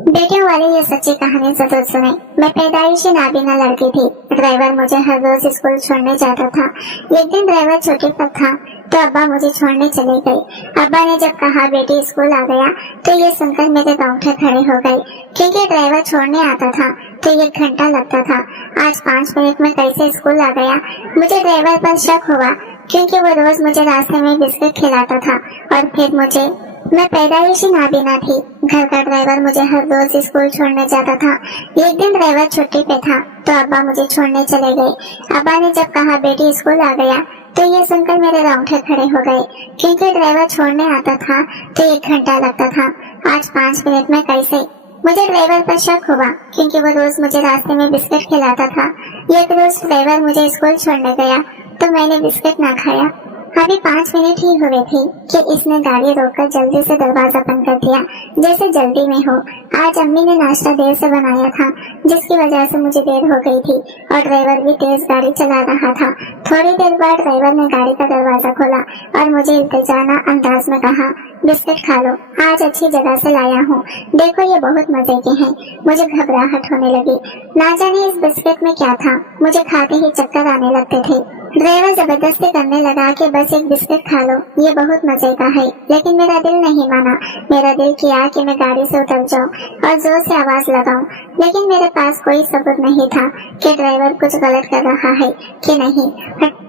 बेटियों वाली ये सच्ची कहानी जरूर सुने। मैं पैदाइशी नाबीना लड़की थी। ड्राइवर मुझे हर रोज स्कूल छोड़ने जाता था। एक दिन ड्राइवर छुट्टी पर था तो अब्बा मुझे छोड़ने चले गए। अब्बा ने जब कहा बेटी स्कूल आ गया तो ये सुनकर मेरे रोंगटे खड़े हो गए, क्योंकि ड्राइवर छोड़ने आता था तो 1 घंटा लगता था। आज 5 मिनट में कैसे स्कूल आ गया। मुझे ड्राइवर पर शक हुआ, क्योंकि वो रोज मुझे रास्ते में बिस्किट खिलाता था। और फिर मैं पैदाइशी नाबीना थी। घर का ड्राइवर मुझे हर रोज स्कूल छोड़ने जाता था। एक दिन ड्राइवर छुट्टी पे था तो अब्बा मुझे छोड़ने चले गए। अब्बा ने जब कहा बेटी स्कूल आ गया तो ये सुनकर मेरे रोंगटे खड़े हो गए, क्योंकि ड्राइवर छोड़ने आता था तो 1 घंटा लगता था। आज 5 मिनट में कैसे। मुझे ड्राइवर पर शक हुआ, क्योंकि वो रोज मुझे रास्ते में बिस्किट खिलाता था। एक रोज ड्राइवर मुझे स्कूल छोड़ने गया तो मैंने बिस्किट ना खाया। अभी 5 मिनट ही हुए थे कि इसने गाड़ी रोककर जल्दी से दरवाजा बंद कर दिया, जैसे जल्दी में हो। आज अम्मी ने नाश्ता देर से बनाया था, जिसकी वजह से मुझे देर हो गई थी और ड्राइवर भी तेज गाड़ी चला रहा था। थोड़ी देर बाद ड्राइवर ने गाड़ी का दरवाजा खोला और मुझे इल्तिजाना अंदाज में कहा बिस्किट खा लो, आज अच्छी जगह से लाया हूँ, देखो ये बहुत मजे के हैं। मुझे घबराहट होने लगी। ना जाने इस बिस्किट में क्या था, मुझे खाते ही चक्कर आने लगते थे। ड्राइवर जबरदस्ती करने लगा कि बस एक बिस्किट खा लो, ये बहुत मजे का है। लेकिन मेरा दिल नहीं माना। मेरा दिल किया कि मैं गाड़ी से उतर जाऊं और जोर से आवाज लगाऊं, लेकिन मेरे पास कोई सबूत नहीं था कि ड्राइवर कुछ गलत कर रहा है कि नहीं।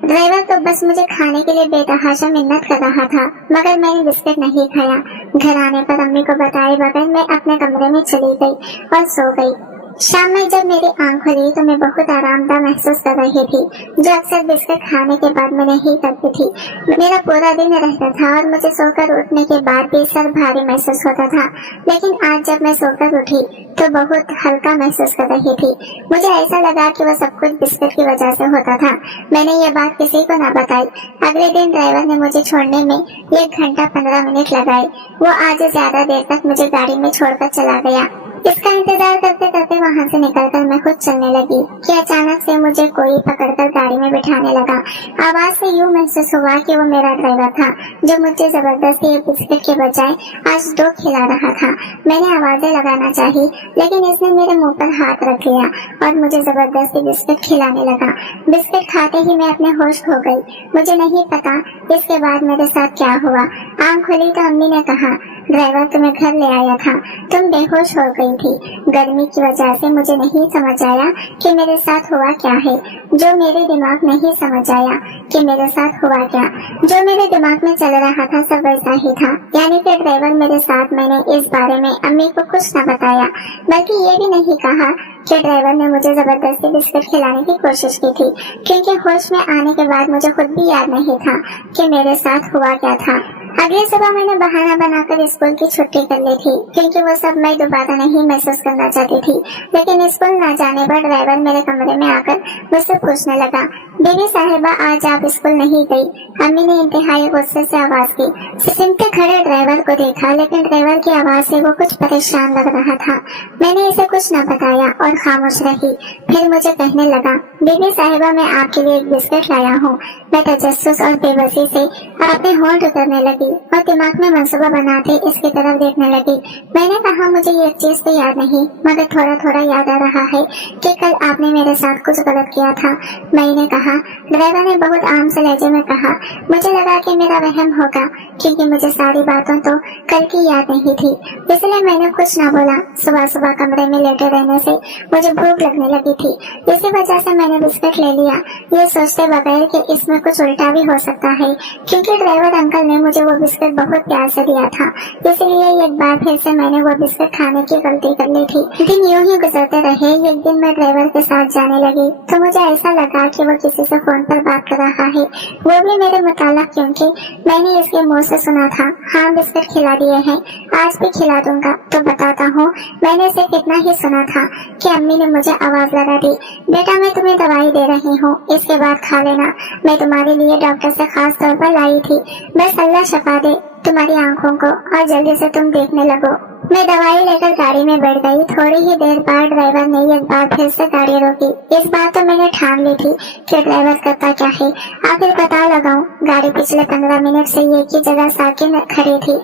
ड्राइवर तो बस मुझे खाने के लिए बेतहाशा मिन्नत कर रहा था, मगर मैंने बिस्किट नहीं खाया। घर आने पर अम्मी को बताए बगैर मैं अपने कमरे में चली गई और सो गई। शाम में जब मेरी आंख खुली तो मैं बहुत आरामदायक महसूस कर रही थी, जो अक्सर बिस्किट खाने के बाद मैं नहीं करती थी। मेरा पूरा दिन रहता था और मुझे सोकर उठने के बाद भी सर भारी महसूस होता था। लेकिन आज जब मैं सोकर उठी तो बहुत हल्का महसूस कर रही थी। मुझे ऐसा लगा कि वो सब कुछ बिस्किट की वजह से होता था। मैंने ये बात किसी को न बताई। अगले दिन ड्राइवर ने मुझे छोड़ने में 1 घंटा 15 मिनट लगाए। वो आज ज्यादा देर तक मुझे गाड़ी में छोड़कर चला गया। इसका इंतजार करते करते वहाँ से निकलकर मैं खुद चलने लगी कि अचानक से मुझे कोई पकड़कर गाड़ी में बिठाने लगा। आवाज से यूँ महसूस हुआ कि वो मेरा ड्राइवर था, जो मुझे जबरदस्ती एक बिस्किट के बजाय आज 2 खिला रहा था। मैंने आवाजें लगाना चाही, लेकिन इसने मेरे मुंह पर हाथ रख लिया और मुझे जबरदस्ती बिस्किट खिलाने लगा। बिस्किट खाते ही मैं अपने होश खो गई। मुझे नहीं पता इसके बाद मेरे साथ क्या हुआ। आँख खुली तो अम्मी ने कहा ड्राइवर तुम्हें घर ले आया था, तुम बेहोश हो गई थी। गर्मी की वजह से मुझे नहीं समझ आया कि मेरे साथ हुआ क्या है। जो मेरे दिमाग में ही समझ आया कि मेरे साथ हुआ क्या। जो मेरे दिमाग में चल रहा था सब वैसा ही था, यानी कि ड्राइवर मेरे साथ। मैंने इस बारे में अम्मी को कुछ न बताया, बल्कि ये भी नहीं कहा कि ड्राइवर ने मुझे जबरदस्ती बिस्किट खिलाने की कोशिश की थी, क्योंकि होश में आने के बाद मुझे खुद भी याद नहीं था कि मेरे साथ हुआ क्या था। अगले सुबह मैंने बहाना बनाकर स्कूल की छुट्टी कर ली थी, क्योंकि वो सब मैं दोबारा नहीं महसूस करना चाहती थी। लेकिन स्कूल न जाने पर ड्राइवर मेरे कमरे में आकर मुझसे पूछने लगा बीबी साहिबा आज आप स्कूल नहीं गई। अम्मी ने इंतहाई गुस्से से आवाज की। सिमटे खड़े ड्राइवर को देखा, लेकिन ड्राइवर की आवाज से वो कुछ परेशान लग रहा था। मैंने इसे कुछ न बताया और खामोश रही। फिर मुझे कहने लगा बीबी साहिबा मैं आपके लिए एक बिस्किट लाया हूँ। मैं तजस्सुस और बेबसी से अपने होंठ उतरने लगी और दिमाग में मंसूबा बनाते इसकी तरफ देखने लगी। मैंने कहा मुझे ये चीज तो याद नहीं, मगर थोड़ा थोड़ा याद आ रहा है कि कल आपने मेरे साथ कुछ गलत किया था। मैंने कहा। ड्राइवर ने बहुत आम से लहजे में कहा। मुझे लगा कि मेरा वहम होगा, क्योंकि मुझे सारी बातों तो कल की याद नहीं थी, इसलिए मैंने कुछ न बोला। सुबह सुबह कमरे में लेटे रहने से मुझे भूख लगने लगी थी, इसी वजह से मैंने बिस्किट ले लिया, ये सोचते बगैर कि इसमें कुछ उल्टा भी हो सकता है, क्योंकि ड्राइवर अंकल ने मुझे वो बिस्किट बहुत प्यार से दिया था। इसलिए एक बार फिर से मैंने वो बिस्किट खाने की गलती कर ली थी। दिन यूं ही गुजरते रहे। एक दिन मैं ड्राइवर के साथ जाने लगी तो मुझे ऐसा लगा कि वो किसी से फोन पर बात कर रहा है, वो भी मेरे मुताल्लिक, क्योंकि मैंने इसके मुंह से सुना था हाँ बिस्किट खिला दिए हैं, आज भी खिला दूंगा। तो बताता हूँ मैंने सिर्फ इतना ही सुना था कि अम्मी ने मुझे आवाज लगा दी बेटा मैं तुम्हें दवाई दे रही हूँ, इसके बाद खा लेना। मैं तुम्हारे लिए डॉक्टर से खास तौर पर लाई थी, बस अल्लाह शफा दे तुम्हारी आंखों को और जल्दी से तुम देखने लगो। मैं दवाई लेकर गाड़ी में बैठ गई। थोड़ी ही देर बाद ड्राइवर ने एक बार फिर से गाड़ी रोकी। इस बार तो मैंने ठान ली थी कि ड्राइवर करता क्या है, आखिर पता लगाऊं। गाड़ी पिछले 15 मिनट से एक ही जगह साकिन खड़ी थी,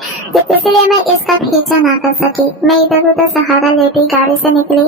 इसलिए मैं इसका पीछा ना कर सकी। मैं इधर उधर सहारा लेती गाड़ी से निकली।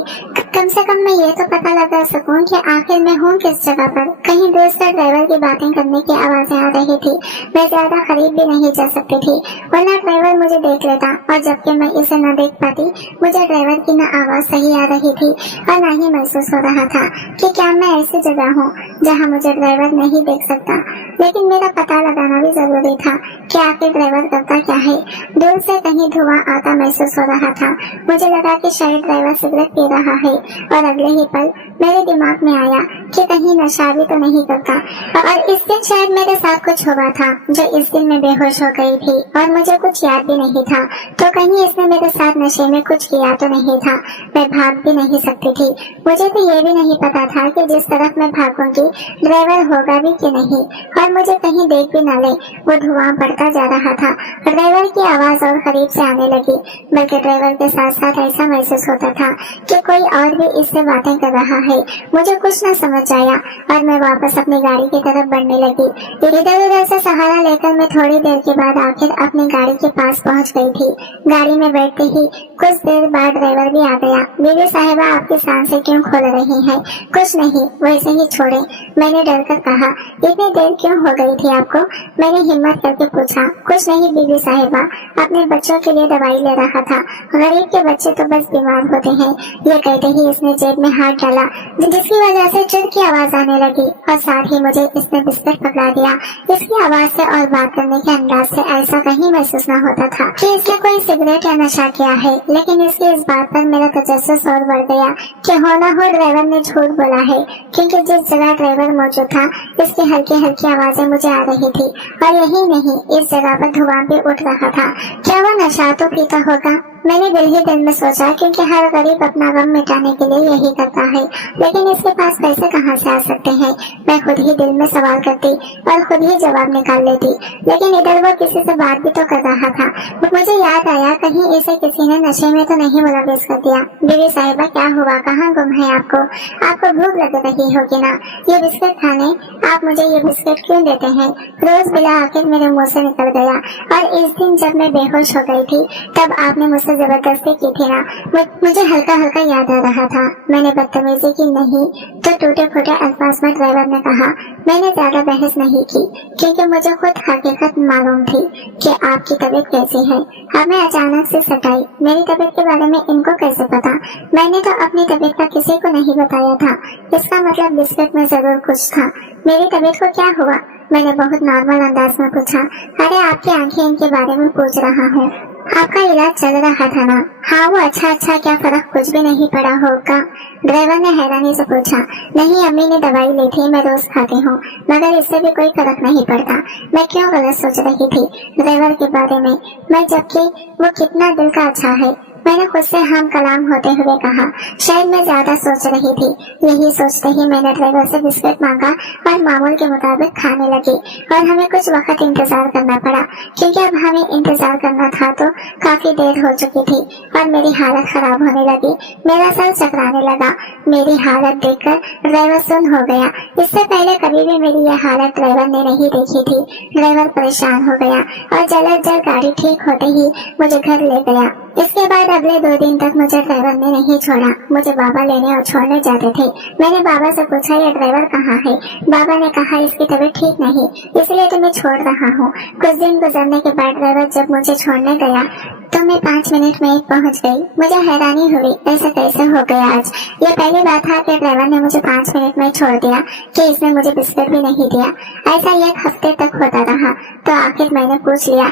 कम से कम मैं ये तो पता लगा सकूं कि आखिर मैं हूँ किस जगह पर। कहीं दूर से ड्राइवर की बातें करने की आवाजें आ रही थी। मैं ज्यादा करीब भी नहीं जा सकती थी, वरना ड्राइवर मुझे देख लेता, और जबकि मैं इसे न देख पाती, मुझे ड्राइवर की न आवाज सही आ रही थी और न ही महसूस हो रहा था कि क्या मैं ऐसी जगह हूँ जहाँ मुझे ड्राइवर नहीं देख सकता। लेकिन मेरा पता लगाना भी जरूरी था कि आखिर ड्राइवर करता क्या है। दूर से कहीं धुआं आता महसूस हो रहा था। मुझे लगा कि शायद ड्राइवर सिगरेट पी रहा है, और अगले ही पल मेरे दिमाग में आया कि कहीं नशा भी तो नहीं करता। और इस दिन शायद मेरे साथ कुछ हुआ था, जो इस दिन मैं बेहोश हो गई थी और मुझे कुछ याद भी नहीं था। तो कहीं इसने मेरे साथ नशे में कुछ किया तो नहीं था। मैं भाग भी नहीं सकती थी। मुझे तो ये भी नहीं पता था कि जिस तरफ मैं भागूंगी ड्राइवर होगा भी कि नहीं, और मुझे कहीं देख भी न ले। वो धुआं बढ़ता जा रहा था। ड्राइवर की आवाज और करीब से आने लगी, बल्कि ड्राइवर के साथ साथ ऐसा महसूस होता था कि कोई और भी इससे बातें कर रहा है। मुझे कुछ न समझ आया और मैं वापस अपनी गाड़ी की तरफ बढ़ने लगी। इधर उधर से सहारा लेकर मैं थोड़ी देर के बाद आखिर अपनी गाड़ी के पास पहुंच गई थी। गाड़ी में बैठते ही कुछ देर बाद ड्राइवर भी आ गया। बीवी साहिबा, आपकी सांसें क्यों खोल रही हैं? कुछ नहीं, वैसे ही छोड़े, मैंने डर कर कहा। इतनी देर क्यों हो गई थी आपको? मैंने हिम्मत करके पूछा। कुछ नहीं बीवी साहिबा, अपने बच्चों के लिए दवाई ले रहा था। गरीब के बच्चे तो बस बीमार होते हैं। ये कहते ही इसने जेब में हाथ डाला, जिसकी वजह से चिर की आवाज आने लगी, और साथ ही मुझे इसने बिस्किट पकड़ा दिया। इसकी आवाज से और बात करने के अंदाज से ऐसा कहीं महसूस न होता था कि इसने कोई सिगरेट या नशा किया है। लेकिन इसकी इस बात पर मेरा तजस्सुस और बढ़ गया कि हो न हो ड्राइवर ने झूठ बोला है, क्योंकि जिस जगह ड्राइवर मौजूद था इसकी हल्की हल्की आवाजें मुझे आ रही थी। और यही नहीं, इस जगह पर धुआं भी उठ रहा था। क्या वो नशा तो पीता होगा? मैंने दिल ही दिल में सोचा, क्योंकि हर गरीब अपना गम मिटाने के लिए यही करता है। लेकिन इसके पास पैसे कहाँ से आ सकते हैं? मैं खुद ही दिल में सवाल करती और खुद ही जवाब निकाल लेती। लेकिन इधर वो किसी से बात भी तो कर रहा था। मुझे याद आया, कहीं इसे किसी ने नशे में तो नहीं मुलविस कर दिया। बीवी साहिबा, क्या हुआ? कहाँ गुम है आपको? आपको भूख लग रही होगी ना? ये बिस्किट खाने आप मुझे ये बिस्किट क्यों देते हैं? रोज बिला आखिर मेरे मुँह से निकल गया। और इस दिन जब मैं बेहोश हो गई थी तब आपने मुझसे जबरदस्ती की थी ना? मुझे हल्का हल्का याद आ रहा था। मैंने बदतमीजी की नहीं तो टूटे फूटे अल्फाज में ड्राइवर ने कहा। मैंने ज्यादा बहस नहीं की, क्योंकि मुझे खुद हकीकत मालूम थी कि आपकी तबीयत कैसी है। हमें अचानक से सताई। मेरी तबीयत के बारे में इनको कैसे पता? मैंने तो अपनी तबीयत का किसी को नहीं बताया था। इसका मतलब बिस्किट में जरूर कुछ था। मेरी तबीयत को क्या हुआ? मैंने बहुत नॉर्मल अंदाज में पूछा। अरे आपकी आंखें इनके बारे में पूछ रहा हूँ। आपका इलाज चल रहा था ना? हाँ, वो अच्छा, क्या फर्क कुछ भी नहीं पड़ा होगा? ड्राइवर ने हैरानी से पूछा। नहीं, अम्मी ने दवाई ली थी, मैं रोज खाती हूँ, मगर इससे भी कोई फर्क नहीं पड़ता। मैं क्यों गलत सोच रही थी ड्राइवर के बारे में? मैं, जबकि वो कितना दिल का अच्छा है। मैंने खुद से हम कलाम होते हुए कहा। शायद मैं ज्यादा सोच रही थी। यही सोचते ही मैंने ड्राइवर से बिस्किट मांगा और मामूल के मुताबिक खाने लगी। और हमें कुछ वक्त इंतजार करना पड़ा, क्योंकि अब हमें इंतजार करना था तो काफी देर हो चुकी थी और मेरी हालत खराब होने लगी। मेरा सर चकराने लगा। मेरी हालत देखकर ड्राइवर सुन्न हो गया। इससे पहले कभी भी मेरी यह हालत ड्राइवर ने नहीं देखी थी। ड्राइवर परेशान हो गया और जल्द गाड़ी ठीक होते ही मुझे घर ले गया। इसके बाद अगले 2 दिन तक मुझे ड्राइवर ने नहीं छोड़ा। मुझे बाबा लेने और छोड़ने जाते थे। मैंने बाबा से पूछा, ये ड्राइवर कहाँ है? बाबा ने कहा, इसकी तबीयत ठीक नहीं, इसलिए तुम्हें छोड़ रहा हूँ। कुछ दिन गुजरने के बाद ड्राइवर जब मुझे छोड़ने गया तो मैं 5 मिनट में पहुँच गई। मुझे हैरानी हुई, ऐसा कैसे हो गया आज? ये पहली बात था कि ड्राइवर ने मुझे 5 मिनट में छोड़ दिया कि इसने मुझे बिस्किट भी नहीं दिया। ऐसा 1 हफ्ते तक होता रहा। तो आखिर मैंने पूछ लिया,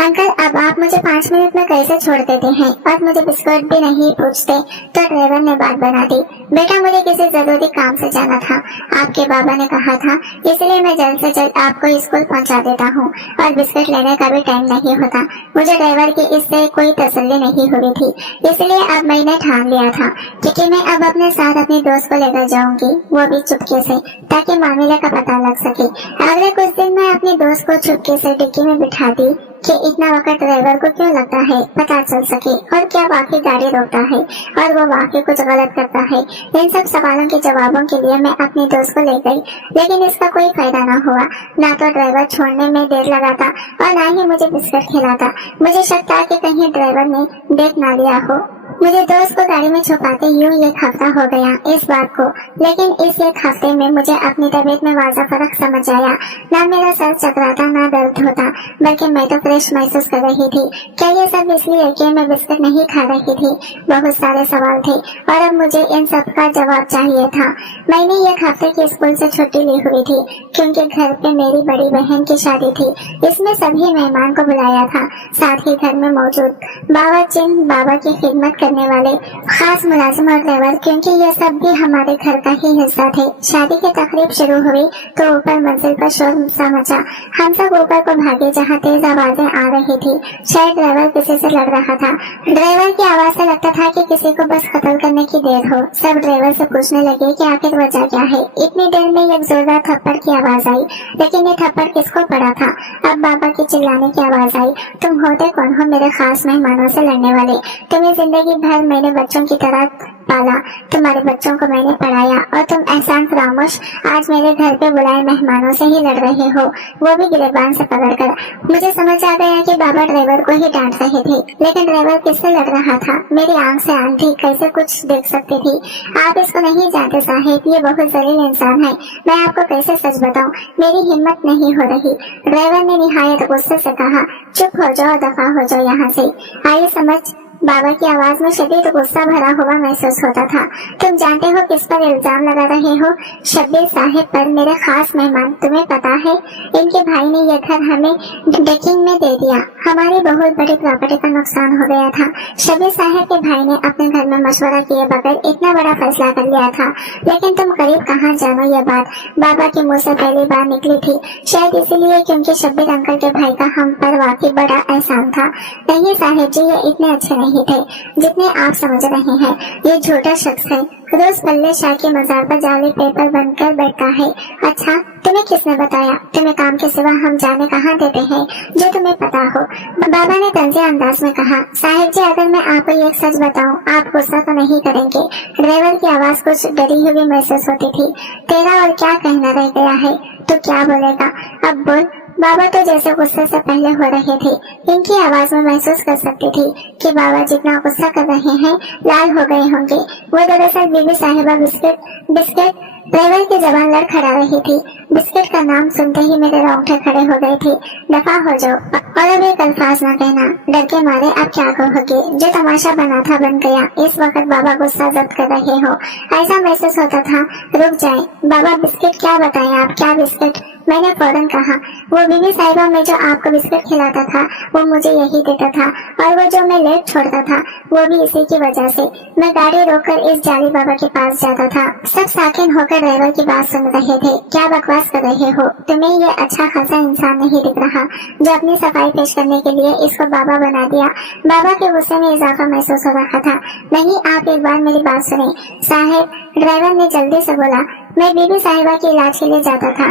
अंकल अब आप मुझे 5 मिनट में कैसे छोड़ देते हैं और मुझे बिस्कुट भी नहीं पूछते? तो ड्राइवर ने बात बना दी। बेटा, मुझे किसी जरूरी काम से जाना था, आपके बाबा ने कहा था, इसलिए मैं जल्द से जल्द आपको स्कूल पहुंचा देता हूँ और बिस्किट लेने का भी टाइम नहीं होता। मुझे ड्राइवर की इससे कोई तसल्ली नहीं हुई थी, इसलिए अब मैंने ठान लिया था कि मैं अब अपने साथ अपने दोस्त को लेकर जाऊंगी, वो भी चुपके से, ताकि मामले का पता लग सके। अगले कुछ दिन मैं अपने दोस्त को चुपके से डिक्की में बिठा दी कि इतना वक्त ड्राइवर को क्यों लगता है पता चल सके, और क्या वाकई गाड़ी रोकता है और वो वाकई कुछ गलत करता है। इन सब सवालों के जवाबों के लिए मैं अपने दोस्त को ले गई, लेकिन इसका कोई फायदा न हुआ। ना तो ड्राइवर छोड़ने में देर लगाता और ना ही मुझे बिस्किट खिलाता। मुझे शक था कि कहीं ड्राइवर ने देख ना लिया हो। मुझे दोस्त को गाड़ी में छुपाते यूं एक हफ्ता हो गया इस बात को, लेकिन इस एक हफ्ते में मुझे अपनी तबीयत में वाज़ा फर्क समझ आया। ना मेरा सर चकराता ना दर्द होता, बल्कि मैं तो फ्रेश महसूस कर रही थी। क्या ये सब इसलिए कि मैं बिस्किट नहीं खा रही थी? बहुत सारे सवाल थे और अब मुझे इन सब का जवाब चाहिए था। मैंने एक हफ्ते की स्कूल से छुट्टी ली हुई थी, क्योंकि घर पे मेरी बड़ी बहन की शादी थी। इसमें सभी मेहमान को बुलाया था, साथ ही घर में मौजूद बाबा चिन्ह, बाबा की खिदमत करने वाले खास मुलाजिम और ड्राइवर, क्योंकि ये सब भी हमारे घर का ही हिस्सा थे। शादी की तकरीब शुरू हुई तो ऊपर मंजिल पर शोर सा मचा। हम सब ऊपर को भागे, जहाँ तेज आवाजें आ रही थी। शायद ड्राइवर किसी से लड़ रहा था। ड्राइवर की आवाज से लगता था कि किसी को बस कत्ल करने की देर हो। सब ड्राइवर से पूछने लगे कि आखिर वजह क्या है। इतनी देर में एक जोरदार थप्पड़ की आवाज आई, लेकिन ये थप्पड़ किसको पड़ा था? अब बाबा की चिल्लाने की आवाज आई, तुम होते कौन हो मेरे खास मेहमानों से लड़ने वाले? तुम्हें जिंदगी भर मैंने बच्चों की तरह पाला, तुम्हारे बच्चों को मैंने पढ़ाया, और तुम एहसान फरामोश आज मेरे घर पे बुलाए मेहमानों से ही लड़ रहे हो, वो भी गिरबान से पकड़कर। मुझे समझ आ गया कि बाबा ड्राइवर को ही डांट रहे थे, लेकिन ड्राइवर किससे लड़ रहा था? मेरी आंख से आंख थी, कैसे कुछ देख सकती थी। आप इसको नहीं जानते साहिब, ये बहुत जलील इंसान है। मैं आपको कैसे सच बताऊं, मेरी हिम्मत नहीं हो रही। ड्राइवर ने निहायत गुस्से से कहा, चुप हो जाओ, दफा हो जाओ यहाँ से। आइए समझ। बाबा की आवाज में शदीद गुस्सा भरा हुआ महसूस होता था। तुम जानते हो किस पर इल्जाम लगा रहे हो? शब्बीर साहिब पर, मेरे खास मेहमान। तुम्हें पता है इनके भाई ने यह घर हमें डेकिंग में दे दिया। हमारी बहुत बड़ी प्रॉपर्टी का नुकसान हो गया था। शब्बीर साहिब के भाई ने अपने घर में मशवरा किए बगैर इतना बड़ा फैसला कर लिया था, लेकिन तुम करीब कहाँ जानो ये बात बाबा के मुँह से पहली बार निकली थी। शायद इसीलिए क्योंकि शब्बीर अंकल के भाई का हम पर वाकई बड़ा एहसान था। नहीं साहिब जी, ये इतने अच्छे नहीं थे जितने आप समझ रहे हैं। ये झूठा शख्स है, रोज बल्ले शाह के मजार पर जाली पेपर बनकर बैठता है। अच्छा, तुम्हें किसने बताया? तुम्हें काम के सिवा हम जाने कहाँ देते हैं जो तुम्हें पता हो? बाबा ने तंजे अंदाज में कहा। साहिब जी, अगर मैं आपको एक सच बताऊं, आप गुस्सा तो नहीं करेंगे? ड्राइवर की आवाज कुछ डरी हुई महसूस होती थी। तेरा और क्या कहना रह गया है? तो क्या बोलेगा? अब बोल। बाबा तो जैसे गुस्से से पहले हो रहे थे। इनकी आवाज में महसूस कर सकती थी कि बाबा जितना गुस्सा कर रहे हैं लाल हो गए होंगे। वो दरअसल बीबी साहिबा बिस्किट ड्राइवर की जबान लड़ खड़ा रही थी। बिस्किट का नाम सुनते ही मेरे रोंगटे खड़े हो गए थे। दफा हो जाओ और अब एक अल्फाज न कहना। डर के मारे अब क्या कहोगे? जो तमाशा बना था बन गया। इस वक्त बाबा गुस्सा जब्त कर रहे हो, ऐसा महसूस होता था। रुक जाए बाबा, बिस्किट क्या बताएं आप? क्या बिस्किट? मैंने फौरन कहा, वो बीबी साहिबा में जो आपको बिस्किट खिलाता था वो मुझे यही देता था, और वो जो मैं लेट छोड़ता था वो भी इसी की वजह से। मैं गाड़ी रोककर इस जाली बाबा के पास जाता था। सब साकिन होकर ड्राइवर की बात सुन रहे थे। क्या बकवास कर रहे हो? तुम्हें ये अच्छा खासा इंसान नहीं दिख रहा जो अपनी सफाई पेश करने के लिए इसको बाबा बना दिया? बाबा के गुस्से में इजाफा महसूस हो रहा था। नहीं, आप एक बार मेरी बात सुने साहिब, ड्राइवर ने जल्दी से बोला। मैं बीबी साहिबा के इलाज के लिए जाता था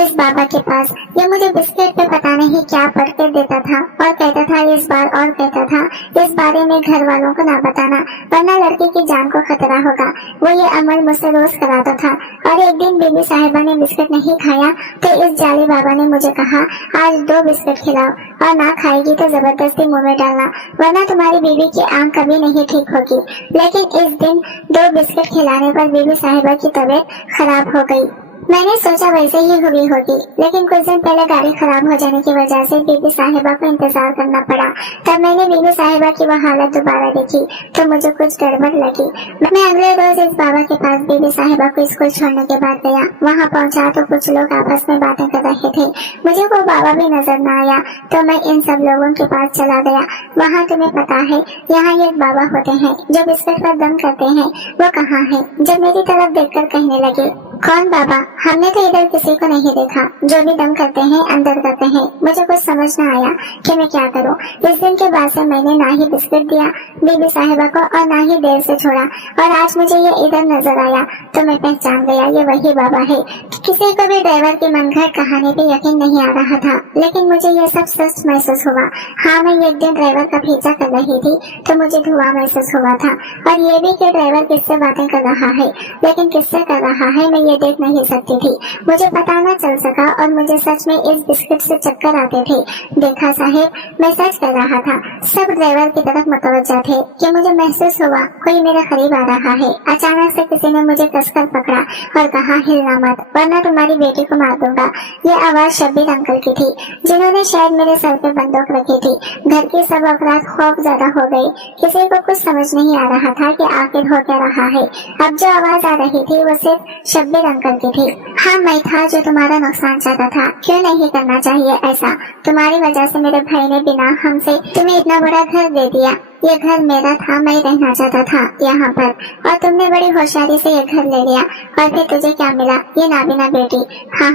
इस बाबा के पास। ये मुझे बिस्किट पे पता नहीं क्या पढ़ कर देता था और कहता था इस बार, और कहता था इस बारे में घर वालों को ना बताना, वरना लड़की की जान को खतरा होगा। वो ये अमल मुझसे रोज कराता था, और एक दिन बीबी साहिबा ने बिस्किट नहीं खाया तो इस जाली बाबा ने मुझे कहा, आज 2 बिस्किट खिलाओ, और ना खाएगी तो जबरदस्ती मुँह में डालना, वरना तुम्हारी बीबी की आंख कभी नहीं ठीक होगी। लेकिन इस दिन 2 बिस्किट खिलाने पर बीबी साहिबा की तबीयत खराब हो गई। मैंने सोचा वैसे ही हुई होगी, लेकिन कुछ दिन पहले गाड़ी खराब हो जाने की वजह से बीबी साहिबा को इंतजार करना पड़ा। तब मैंने बीबी साहिबा की वो हालत दोबारा देखी तो मुझे कुछ गड़बड़ लगी। मैं अगले रोज इस बाबा के पास बीबी साहिबा को स्कूल छोड़ने के बाद गया। वहाँ पहुँचा तो कुछ लोग आपस में बातें कर रहे थे। मुझे वो बाबा भी नजर न आया तो मैं इन सब लोगों के पास चला गया। वहाँ तुम्हें पता है यहाँ एक बाबा होते हैं जो बिस्किट पर दम करते हैं, वो कहाँ है? जब मेरी तरफ देखकर कहने लगे, कौन बाबा? हमने तो इधर किसी को नहीं देखा। जो भी दम करते हैं अंदर करते हैं। मुझे कुछ समझ न आया कि मैं क्या करूं। इस दिन के बाद से मैंने ना ही बिस्किट दिया बीबी साहिबा को और ना ही देर से छोड़ा, और आज मुझे ये इधर नजर आया तो मैं पहचान गया ये वही बाबा है। किसी को भी ड्राइवर की मनगढ़ंत कहानी पे यकीन नहीं आ रहा था, लेकिन मुझे ये सब सच महसूस हुआ। हाँ, मैं एक दिन ड्राइवर का पीछा कर रही थी तो मुझे धुआं महसूस हुआ था, और ये भी कि ड्राइवर किससे बातें कर रहा है, लेकिन किससे कर रहा है मैं ये देख नहीं सकती थी। मुझे पता न चल सका और मुझे सच में इस बिस्किट से चक्कर आते थे। देखा साहेब, मैं सच कर रहा था। सब ड्राइवर की तरफ मुतवज्जा थे कि मुझे महसूस हुआ कोई मेरे करीब आ रहा है। अचानक से किसी ने मुझे कसकर पकड़ा और कहा, हिलना मत वरना तुम्हारी बेटी को मार दूंगा। ये आवाज शब्बीर अंकल की थी, जिन्होंने शायद मेरे सर पे बंदूक रखी थी। घर के सब अफराद खौफ ज्यादा हो गए। किसी को कुछ समझ नहीं आ रहा था कि आखिर हो क्या रहा है। अब जो आवाज आ रही थी वो सिर्फ शब्बीर अंकल की थी। हाँ, मैं था जो तुम्हारा नुकसान चाहता था। क्यों नहीं करना चाहिए ऐसा? तुम्हारी वजह से मेरे भाई ने बिना हमसे तुम्हें इतना बड़ा घर दे दिया। ये घर मेरा था, मैं रहना चाहता था यहाँ पर, और तुमने बड़ी होशियारी से ये घर ले लिया। और फिर तुझे क्या मिला? ये नाबीना बेटी। हाँ,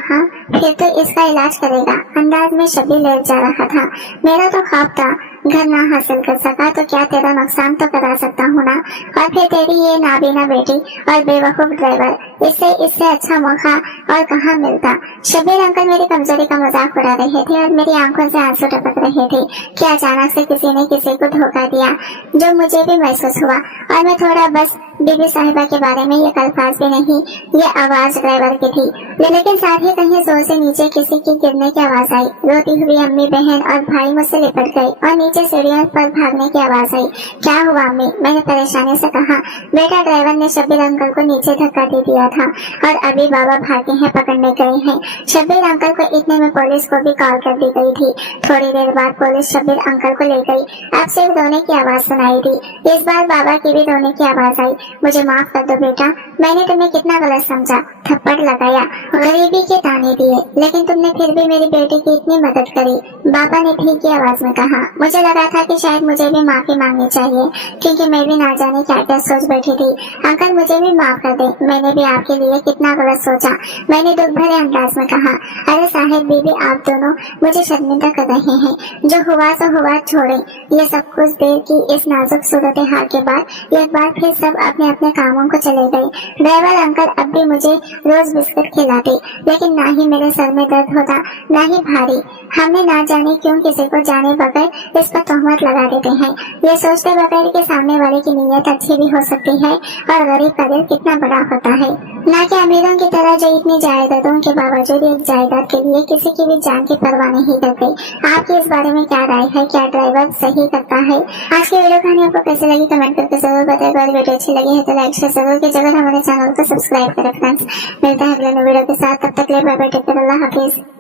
फिर तो इसका इलाज करेगा। अंदाज में शब्बीर ले जा रहा था। मेरा तो ख्वाब था, घर ना हासिल कर सका तो क्या तेरा नुकसान तो करा सकता हूँ ना। और फिर तेरी ये नाबीना बेटी और बेवकूफ ड्राइवर, इससे अच्छा मौका और कहाँ मिलता। शब्बीर अंकल मेरी कमजोरी का मजाक उड़ा रहे थे और मेरी आंखों से आंसू टपक रहे थे कि अचानक से किसी ने किसी को धोखा दिया, जो मुझे भी महसूस हुआ। और मैं थोड़ा बस बीबी साहिबा के बारे में ये अल्फाज भी नहीं, ये आवाज ड्राइवर की थी। लेकिन साथ ही कहीं जोर से नीचे किसी की गिरने की आवाज आई। रोती हुई अम्मी, बहन और भाई मुझसे लिपट गए और नीचे सीढ़ियों पर भागने की आवाज आई। क्या हुआ अम्मी? मैंने परेशानी से कहा। बेटा, ड्राइवर ने शब्बीर अंकल को नीचे धक्का दे दिया था और अभी बाबा भागे हैं, पकड़ने गए हैं। शब्बीर अंकल को इतने में पुलिस को भी कॉल कर दी गई थी। थोड़ी देर बाद पुलिस शब्बीर अंकल को ले गई। अब सिर्फ रोने की आवाज सुनाई दी। इस बार बाबा की भी रोने की आवाज आई। मुझे माफ कर दो बेटा, मैंने तुम्हें कितना गलत समझा, थप्पड़ लगाया, गरीबी के ताने दिए, लेकिन तुमने फिर भी मेरी बेटी की इतनी मदद करी। बाबा ने ठीक की आवाज में कहा। मुझे लगा था कि शायद मुझे भी माफी मांगनी चाहिए, क्योंकि मैं भी ना जाने क्या क्या सोच बैठी थी। अंकल, मुझे भी माफ कर दे, मैंने भी आपके लिए कितना गलत सोचा, मैंने दुख भरे अंदाज में कहा। अरे साहेब बीबी, आप दोनों मुझे शर्मिंदा कर रहे हैं। जो हुआ सो हुआ, छोड़े ये सब। कुछ देर की इस नाजुक सूरत हाल के बाद एक बार फिर सब अपने अपने कामों को चले गए। ड्राइवर अंकल अब भी मुझे रोज बिस्किट खिलाते, लेकिन ना ही मेरे सर में दर्द होता, ना ही भारी। हमने ना जाने क्यों किसी को जाने बगैर इस पर तोहमत लगा देते हैं। ये सोचते बगैर कि सामने वाले की नीयत अच्छी भी हो सकती है और गरीब का दिल कितना बड़ा होता है। ना कि अमीरों की तरह जो इतनी जायदादों के बावजूद एक जायदाद के लिए किसी की भी जान की परवाह नहीं करते। आपकी इस बारे में क्या राय है? क्या ड्राइवर सही करता है? आज की वीडियो कहानी आपको कैसे लगी कमेंट करके जरूर बताइएगा। और वीडियो अच्छी लगी है तो लाइक शेयर जरूर कीजिएगा। हमारे चैनल को सब्सक्राइब करें फ्रेंड्स। मिलते हैं अगले वीडियो के साथ, तब तक के लिए बाय बाय, टेक केयर, अल्लाह हाफिज।